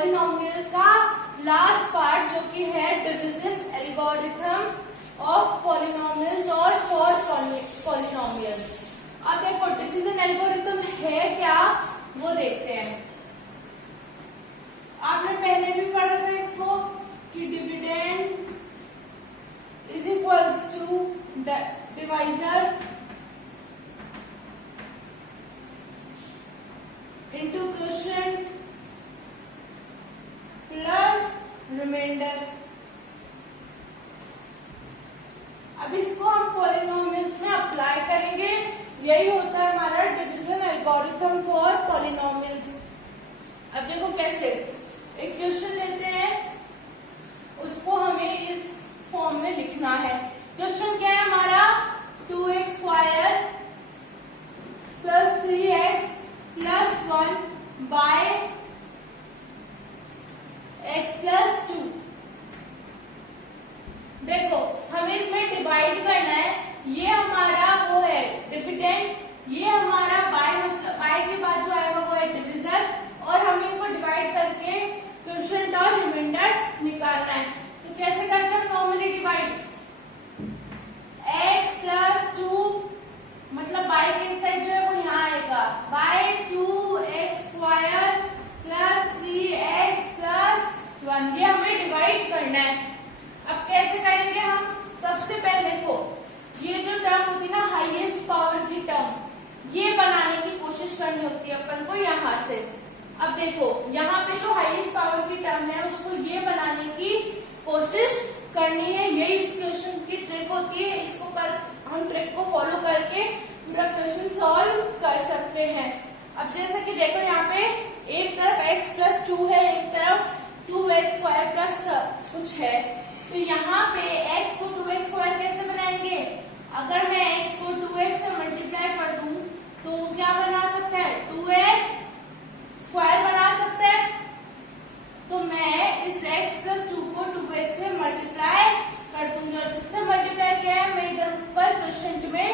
Polynomials का last part जो कि है डिवीजन एल्गोरिथम ऑफ पॉलिनोमियल्स और फॉर पॉलिनोमियल्स। अब देखो डिवीजन एल्गोरिथम है क्या वो देखते हैं। आपने पहले भी पढ़ा था इसको कि dividend is equals to divisor into quotient plus remainder. अब इसको हम पॉलिनोमियल्स में अप्लाई करेंगे, यही होता है हमारा डिवीजन एल्गोरिथम फॉर पॉलिनोमियल्स। अब देखो कैसे, एक क्वेश्चन लेते हैं, उसको हमें इस फॉर्म में लिखना है। क्वेश्चन क्या है हमारा, 2x square plus 3x plus 1 by x plus 2। देखो हमें इसमें डिवाइड करना है, ये हमारा वो है डिविडेंड, ये हमारा बाय मतलब बाय के बाद जो आएगा वो है डिविजन, और हमें इनको डिवाइड करके क्वोशिएंट और रिमाइंडर निकालना है। तो कैसे करते हैं नॉर्मली डिवाइड, x प्लस 2 मतलब बाय के साइड जो है वो यहाँ आएगा, bye 2x square plus 3x plus 1, ये हमें डिवाइड करना है। अब कैसे करेंगे हम, सबसे पहले को ये जो टर्म होती है ना हाईएस्ट पावर की टर्म, ये बनाने की कोशिश करनी होती है अपन को यहाँ से। अब देखो यहाँ पे जो हाईएस्ट पावर की टर्म है उसको ये बनाने की कोशिश करनी है, यही इस क्वेश्चन की ट्रिक होती है। इसको कर हम ट्रिक को फॉलो करके पूरा क्वेश्चन सॉल्व कर सकते हैं। अब जैसे कि देखो यहाँ पे एक तरफ x प्लस 2 है, एक तरफ 2x स्क्वायर प्लस कुछ है, तो यहाँ पे x को 2x स्क्वायर कैसे बनाएंगे, अगर मैं x को 2x से मल्टीप्लाई कर दूं तो क्या बना सकता है, 2x स्क्वायर बना सकते हैं। तो मैं इस x प्लस 2 को 2x से मल्टीप्लाई कर दूंगी, और जिससे मल्टीप्लाई किया है मैं इधर ऊपर क्वोशिएंट में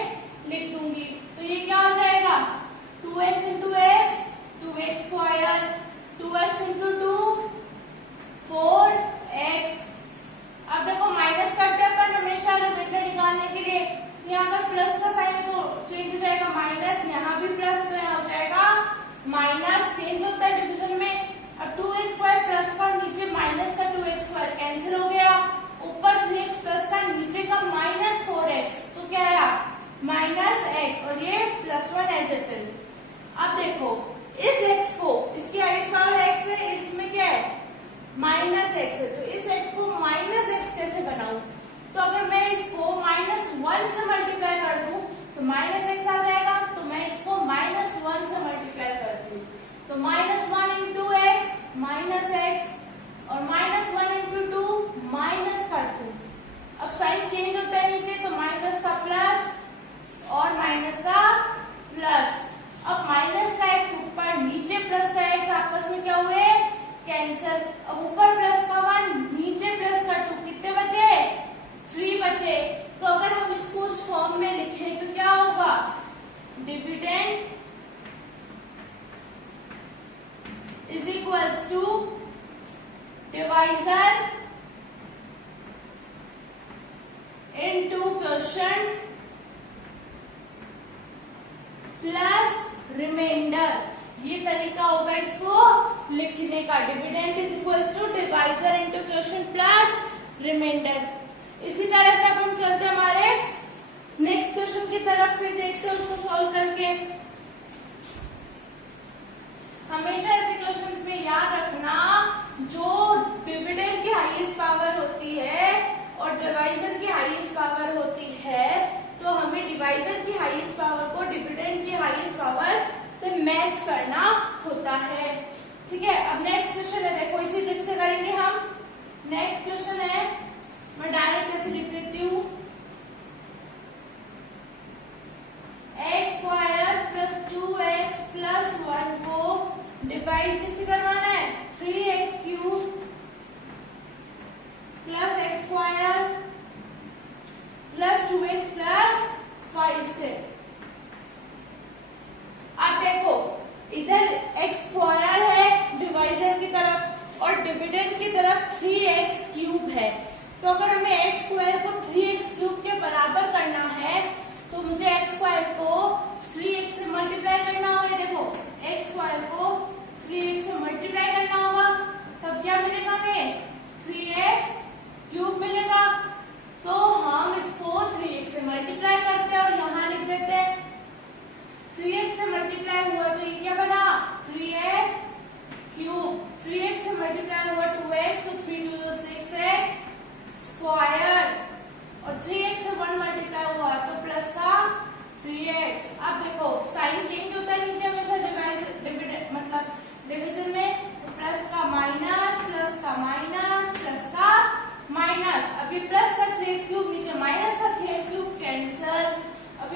लिख दूंगी। तो ये क्या हो जाएगा, 2x into x 2x square, 2x into 2 4x। अब देखो माइनस करते हैं अपन हमेशा रिमाइंडर निकालने के लिए, यहाँ पर प्लस का साइन है तो चेंज हो जाएगा माइनस, यहाँ भी प्लस तो यहाँ हो जाएगा माइनस, चेंज होता है डिवीजन में। अब 2x स्क्वायर प्लस का नीचे माइनस का 2x स्क्वायर कैंसिल हो गया, ऊपर 3x प्लस का नीचे का माइनस 4x, तो क्या आया माइनस x, और ये प्लस 1 एज इट इज। अब देखो इस x को, इसकी हाईएस्ट पावर x है, इसमें क्या है माइनस x है, तो इस x को माइनस x कैसे बनाऊं, तो अगर मैं इसको -1 से मल्टीप्लाई कर दूं तो माइनस x आ जाएगा, तो मैं इसको -1 से मल्टीप्लाई करती हूँ, तो -1 इंटू x माइनस x और -1 इंटू 2 माइनस का 2। अब साइन चेंज होता है नीचे, तो माइनस का प्लस और माइनस का प्लस। अब माइनस का x ऊपर, नीचे प्लस का x आपस में क्या हुए कैंसल। अब ऊपर प्लस का 1 नीचे प्लस का 2, कितने बचे 3 बचे। तो अगर हम इसको उस फॉर्म में लिखें तो क्या होगा, dividend is equals to divisor into quotient plus remainder, ये तरीका होगा इसको लिखने का, dividend is equals to divisor into quotient plus remainder. इसी तरह से अब हम चलते हैं हमारे नेक्स्ट क्वेश्चन की तरफ, फिर देखते हैं उसको सॉल्व करके। हमेशा ऐसे क्वेश्चंस में याद रखना, जो डिविडेंड की हाईएस्ट पावर होती है और डिवाइजर की हाईएस्ट पावर होती है, तो हमें डिवाइजर की हाईएस्ट पावर को डिविडेंड की हाईएस्ट पावर से मैच करना होता है। ठीक है, अब नेक्स्ट क्वेश्चन है, देखो इसी ट्रिक से करेंगे हम। नेक्स्ट क्वेश्चन है, मैं डायरेक्ट ऐसे लिख देती हूँ, x square plus 2x plus 1 को डिवाइड किससे करवाना है, 3x cube plus x square plus 2x plus 5 से। अब देखो इधर x स्क्वायर है डिवाइजर की तरफ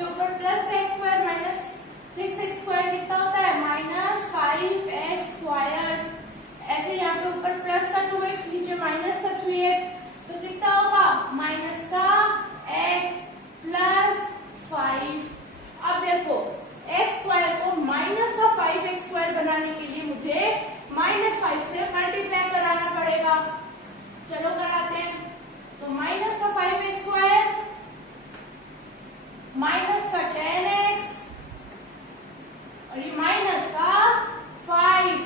अभी ऊपर plus x square minus 6x square कितना होता है माइनस 5x स्क्वायर। ऐसे यहाँ पे ऊपर प्लस का 2x नीचे माइनस का 3x, तो कितना होगा माइनस का x प्लस 5। अब देखो x स्क्वायर को माइनस का 5x स्क्वायर बनाने के लिए मुझे माइनस 5 से मल्टीप्लाई कराना पड़ेगा। चलो कराते हैं। तो माइनस का 5x स्क्वायर माइनस का 10x और ये माइनस का 5,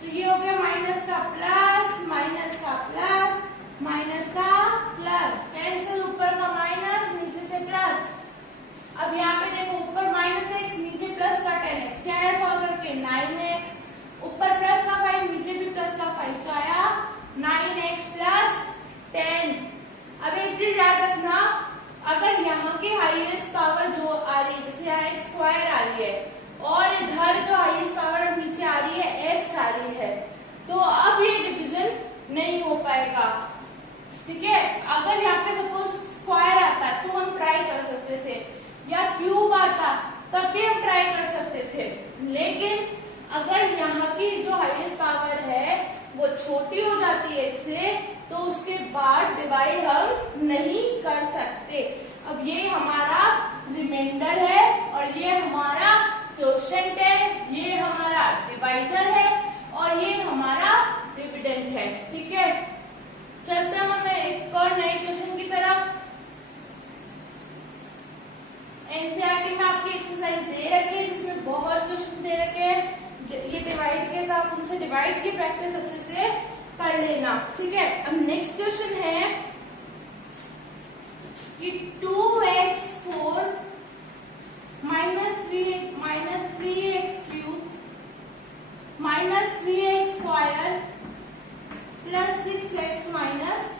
तो ये हो गया माइनस का प्लस माइनस का प्लस माइनस का प्लस, कैंसिल ऊपर का माइनस नीचे से प्लस। अब यहाँ पे देखो ऊपर माइनस x नीचे प्लस का 10x, क्या है सॉल्व करके 9x, ऊपर प्लस का 5 नीचे भी प्लस का 5, तो आया 9x प्लस 10। अब एक चीज याद रखना, अगर यहाँ की हाईएस्ट पावर जो आ रही है जैसे यहाँ x स्क्वायर आ रही है और इधर जो हाईएस्ट पावर अब नीचे आ रही है x आ रही है, तो अब ये डिवीजन नहीं हो पाएगा। ठीक है, अगर यहाँ पे सपोज स्क्वायर आता तो हम ट्राई कर सकते थे, या क्यूब आता तब भी हम ट्राई कर सकते थे, लेकिन अगर यहाँ की जो हाईएस्ट पावर है वो छोटी हो जाती है इससे, तो उसके बाद डिवाइड हम नहीं कर सकते। अब ये हमारा रिमाइंडर है और ये हमारा क्वोशिएंट है, ये हमारा डिवाइजर है और ये हमारा डिविडेंड है। ठीक है, चलते हैं हम एक और नए क्वेश्चन की तरफ। एनसीईआरटी में आपकी एक्सरसाइज दे रखी है जिसमें बहुत क्वेश्चन दे रखे हैं, ये डिवाइड के, तो आप उनसे डिवाइड की प्रैक्टिस अच्छे से कर लेना। ठीक है, अब नेक्स्ट क्वेश्चन है कि 2x4 minus 3x cube minus 3x square plus 6x minus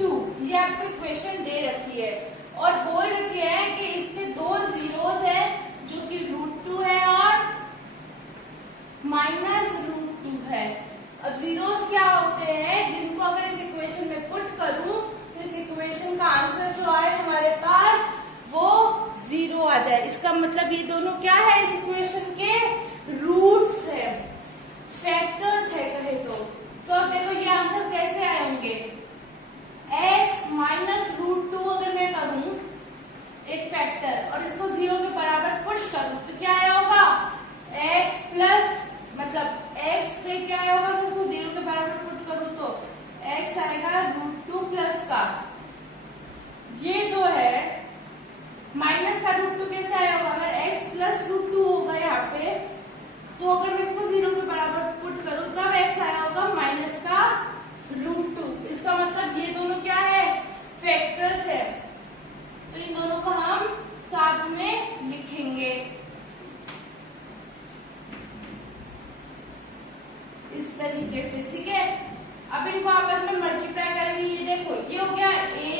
2, ये आपको इक्वेशन दे रखी है और बोल रखी है कि इसके दो जीरोस है जो कि √2 है और माइनस √2 है। अब जीरोस क्या होते हैं जिनको अगर इस इक्वेशन में पुट करूं तो इस इक्वेशन का आंसर जो आए हमारे पास वो 0 आ जाए। इसका मतलब ये दोनों क्या है इस इक्वेशन के रूट्स है, फैक्टर्स है कहे तो अब देखो ये आंसर कैसे आए होंगे, x माइनस √2 अगर मैं करूं एक फैक्टर और इसको 0 के बराबर पुट करूं तो क्या आया होगा x प्लस, मतलब x से क्या आया होगा इसको 0 के बराबर पुट करूं तो x आएगा √2 प्लस का, ये जो है माइनस का √2 कैसे आया होगा, अगर x प्लस √2 होगा यहाँ पे तो अगर मैं इसको 0 के बराबर पुट करूं तब x आया होगा माइनस का √2। इसका मतलब ये दोनों क्या है फैक्टर्स है, तो इन दोनों को हम साथ में लिखेंगे इस तरीके से। ठीक है, अब इनको आपस में मल्टीप्लाई करेंगे, ये देखो ये हो गया a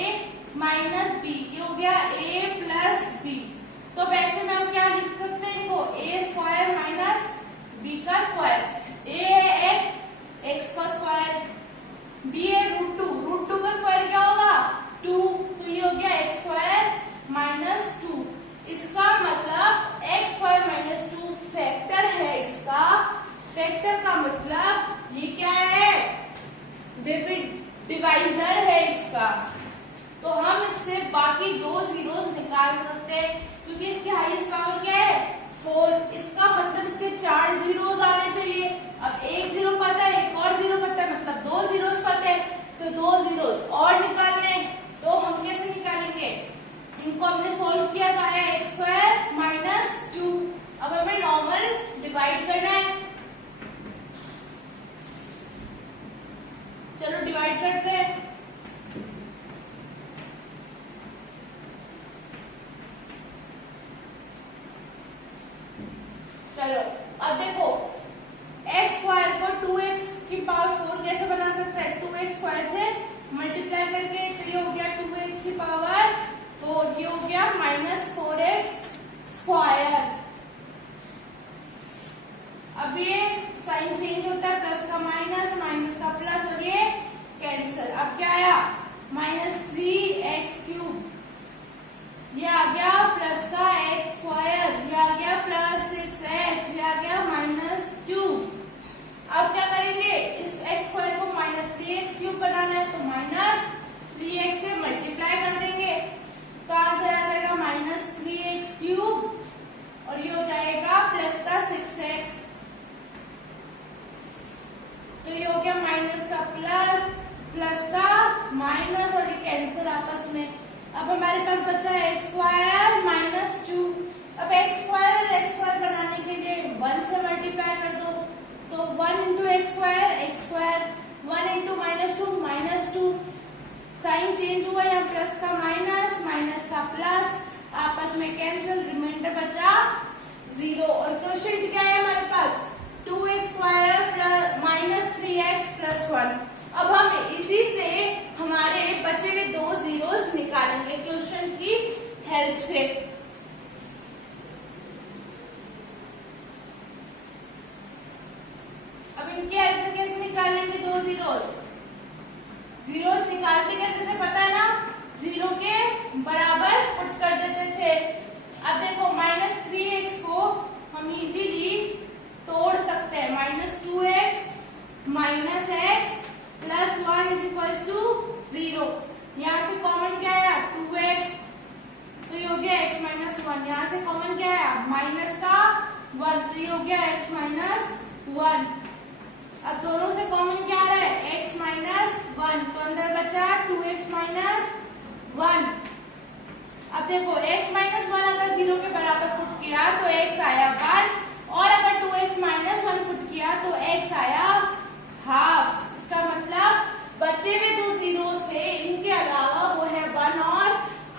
माइनस बी, ये हो गया a प्लस बी, तो वैसे में हम क्या लिख सकते हैं इनको a स्क्वायर माइनस b का स्क्वायर, a है x का स्क्वायर, b है √2 का स्क्वायर क्या होगा 2, तो ये हो गया x स्क्वायर माइनस 2। इसका मतलब x स्क्वायर माइनस 2 फैक्टर है इसका, फैक्टर का मतलब ये क्या है डिवाइजर है इसका, तो हम इससे बाकी दो जीरोस निकाल सकते हैं क्योंकि इसकी हाईएस्ट पावर क्या है 4, इसका मतलब इसके 4 जीरोस आने चाहिए। अब एक जीरो पता है एक और जीरो पता है, मतलब 2 जीरोस पता है, तो 2 जीरोस और निकालने, तो हम कैसे निकालेंगे, इनको हमने सोल्व किया तो आया x स्क्वायर माइनस 2। अब हमें नॉर्मल डिवाइड करना है, चलो डिवाइड करते हैं। चलो अब देखो x स्क्वायर को 2x की पावर 4 कैसे बना सकते हैं, 2x स्क्वायर से मल्टीप्लाई करके, तो ये हो गया 2x की पावर 4, ये हो गया माइनस 4x स्क्वायर। अब ये साइन चेंज होता है, प्लस का माइनस माइनस का प्लस और ये कैंसिल। अब क्या आया माइनस 3x क्यूब, ये आ गया से। अब इनके आंसर कैसे निकालेंगे? दो जीरोस निकालते कैसे थे पता है ना? जीरो के बराबर पुट कर देते थे। अब देखो -3x को हम इजीली तोड़ सकते हैं। -2x -x plus 1 is equals to 0। यहाँ से कॉमन क्या आया? 2x, तो ये हो गया x -1। यहाँ से कॉमन क्या आया? माइनस का 1, तो ये हो गया x -1। अब दोनों से कॉमन क्या आ रहा है? x -1, तो अंदर बचा 2x -1। अब देखो x -1 अगर 0 के बराबर पुट किया तो x आया 1, और अगर 2x -1 पुट किया तो x आया हाफ। इसका मतलब बचे हुए दो जीरोस थे, इनके अलावा वो है 1 और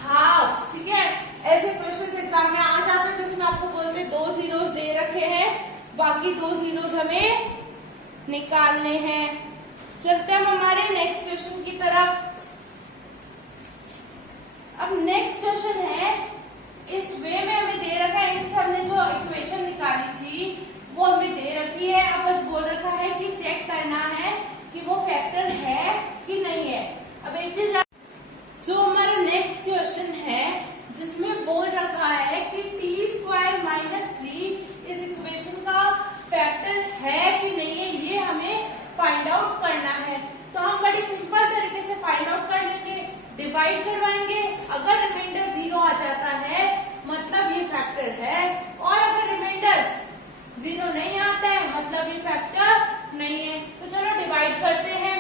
हाफ। ठीक है, ऐसे क्वेश्चन एग्जाम में आ जाते हैं जिसमें आपको बोलते दो जीरोस दे रखे हैं, बाकी दो जीरोस हमें निकालने हैं। चलते हैं हमारे नेक्स्ट क्वेश्चन की तरफ। अब नेक्स्ट क्वेश्चन है, इस वे में हमें दे रखा है, इनसे हमने जो इक्वेशन निकाली थी वो हमें दे रखी है। अब बस बोल रखा है कि चेक करना है कि वो फैक्टर है कि नहीं है। अब एक चीज हमारा नेक्स्ट क्वेश्चन है जिसमें बोल रखा है कि t² -3 इस इक्वेशन का फैक्टर है कि नहीं है, ये हमें फाइंड आउट करना है। तो हम बड़ी सिंपल तरीके से फाइंड आउट कर लेंगे, डिवाइड करवाएंगे। अगर रिमाइंडर 0 आ जाता है मतलब ये फैक्टर है, और अगर रिमाइंडर 0 नहीं आता है मतलब ये फैक्टर नहीं है। तो चलो डिवाइड करते हैं।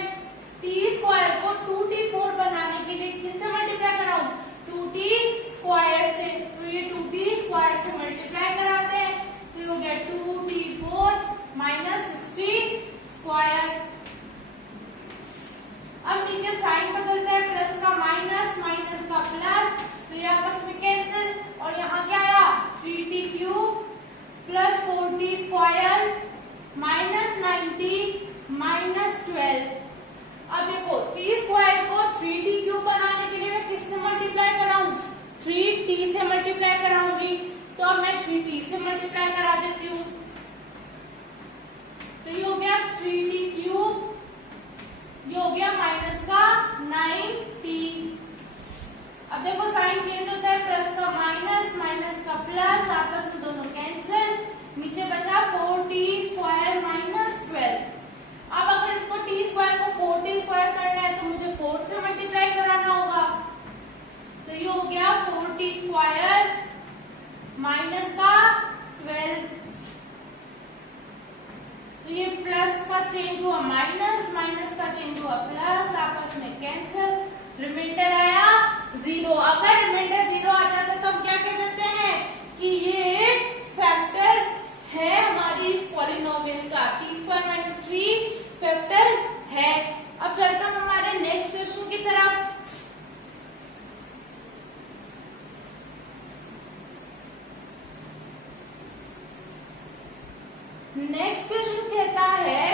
t² को 2t4 बनाने के लिए किससे मल्टीप्लाई कराऊं? 2t² से। तो ये 2t² से मल्टीप्लाई कराते हैं, तो ये हो गया 2t4 -60²। अब नीचे साइन बदलता है, प्लस का माइनस, माइनस का प्लस, तो ये आपस में कैंसिल, और यहाँ क्या आया? 3t³ plus 4t² -90 -12। अब देखो t² को 3t³ बनाने के लिए मैं किससे मल्टीप्लाई कराऊं? 3t से मल्टीप्लाई कराऊंगी, तो अब मैं 3t से मल्टीप्लाई करा देती हूँ। तो ये हो गया 3t³, ये हो गया माइनस का 9t। अब देखो साइन चेंज होता है, प्लस का माइनस, माइनस का प्लस, आपस में दोनों कैंसिल, नीचे बचा 4t² -12। अब अगर इसको t² को 4t² करना है तो मुझे 4 से मल्टीप्लाई कराना होगा, तो ये हो गया 4t² माइनस का 12। तो ये प्लस का चेंज हुआ माइनस, माइनस का चेंज हुआ प्लस, आपस में कैंसिल, रिमाइंडर आया 0। अगर रिमाइंडर 0 आ जाता है तो हम क्या कह देते हैं कि ये एक फैक्टर है हमारी पॉलिनोमियल का, t² -3 फैक्टर है। अब चलते हैं हमारे नेक्स्ट क्वेश्चन की तरफ। नेक्स्ट क्वेश्चन कहता है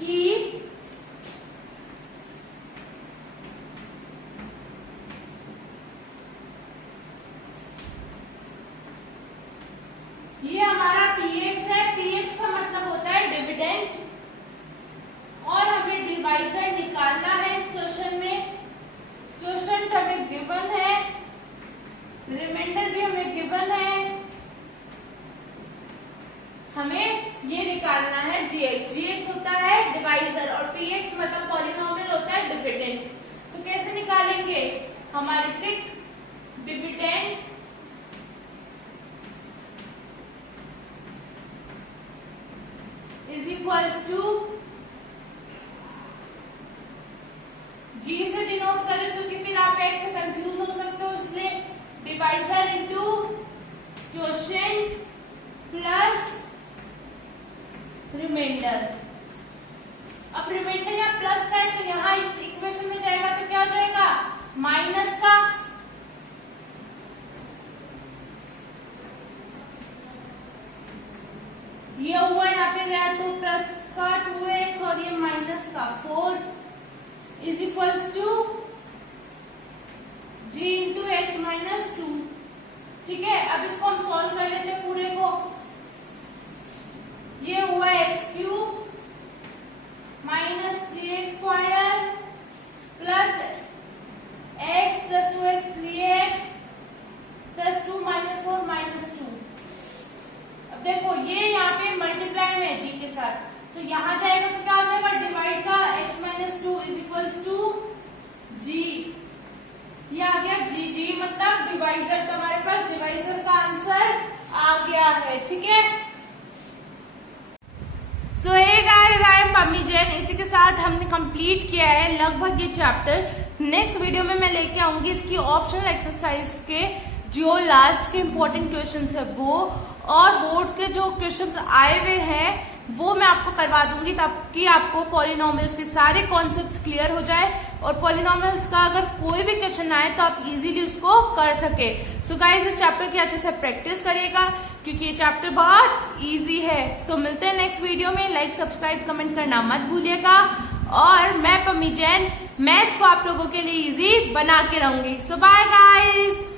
कि ये हमारा px है, px का मतलब होता है डिविडेंड, और हमें डिवाइजर निकालना है इस क्वेश्चन में। क्वेश्चन हमें गिवन है, रिमाइंडर भी हमें गिवन है, हमें ये निकालना है gx। gx होता है डिवाइजर और px मतलब पॉलिनोमियल होता है डिविडेंड। तो कैसे निकालेंगे? हमारी trick, dividend is equals to g से डिनोट करें क्योंकि फिर आप x से कंफ्यूज हो सकते हो, इसलिए divisor into quotient plus remainder. अब रिमाइंडर या प्लस का है तो यहाँ इस इक्वेशन में जाएगा तो क्या हो जाएगा? माइनस का, ये हुआ यहाँ पे गया तो प्लस का 2x और ये माइनस का 4 is equals to g into x -2। ठीक है, अब इसको हम सॉल्व कर लेते हैं पूरे को। ये हुआ x³ minus 3x² plus x plus 2x 3x plus 2 minus 4 minus 2। अब देखो ये यहाँ पे मल्टीप्लाई में है g के साथ, तो यहाँ जाएगा तो क्या हो जाएगा, डिवाइड का x minus 2 is equals to g। ये आ गया g मतलब डिवाइजर, तुम्हारे पास डिवाइजर का आंसर आ गया है। ठीक है, so hey guys, I am Pammi Jain. इसी के साथ हमने कंप्लीट किया है लगभग ये चैप्टर। नेक्स्ट वीडियो में मैं लेके आऊंगी इसकी ऑप्शनल एक्सरसाइज के जो लास्ट के इम्पोर्टेंट क्वेश्चंस है वो, और बोर्ड्स के जो क्वेश्चंस आए हुए हैं वो मैं आपको करवा दूंगी, ताकि आपको पॉलिनोमियल्स के सारे कॉन्सेप्ट क्लियर हो जाए, और पॉलिनोमियल्स का अगर कोई भी क्वेश्चन आए तो आप इजीली उसको कर सके। सो गाइस, इस चैप्टर की अच्छे से प्रैक्टिस करिएगा क्योंकि ये चैप्टर बहुत इजी है। सो मिलते हैं नेक्स्ट वीडियो में। लाइक, सब्सक्राइब, कमेंट करना मत भूलिएगा, और मैं पम्मी जैन मैथ्स को आप लोगों के लिए इजी बना के रहूंगी। सो बाय गाइस।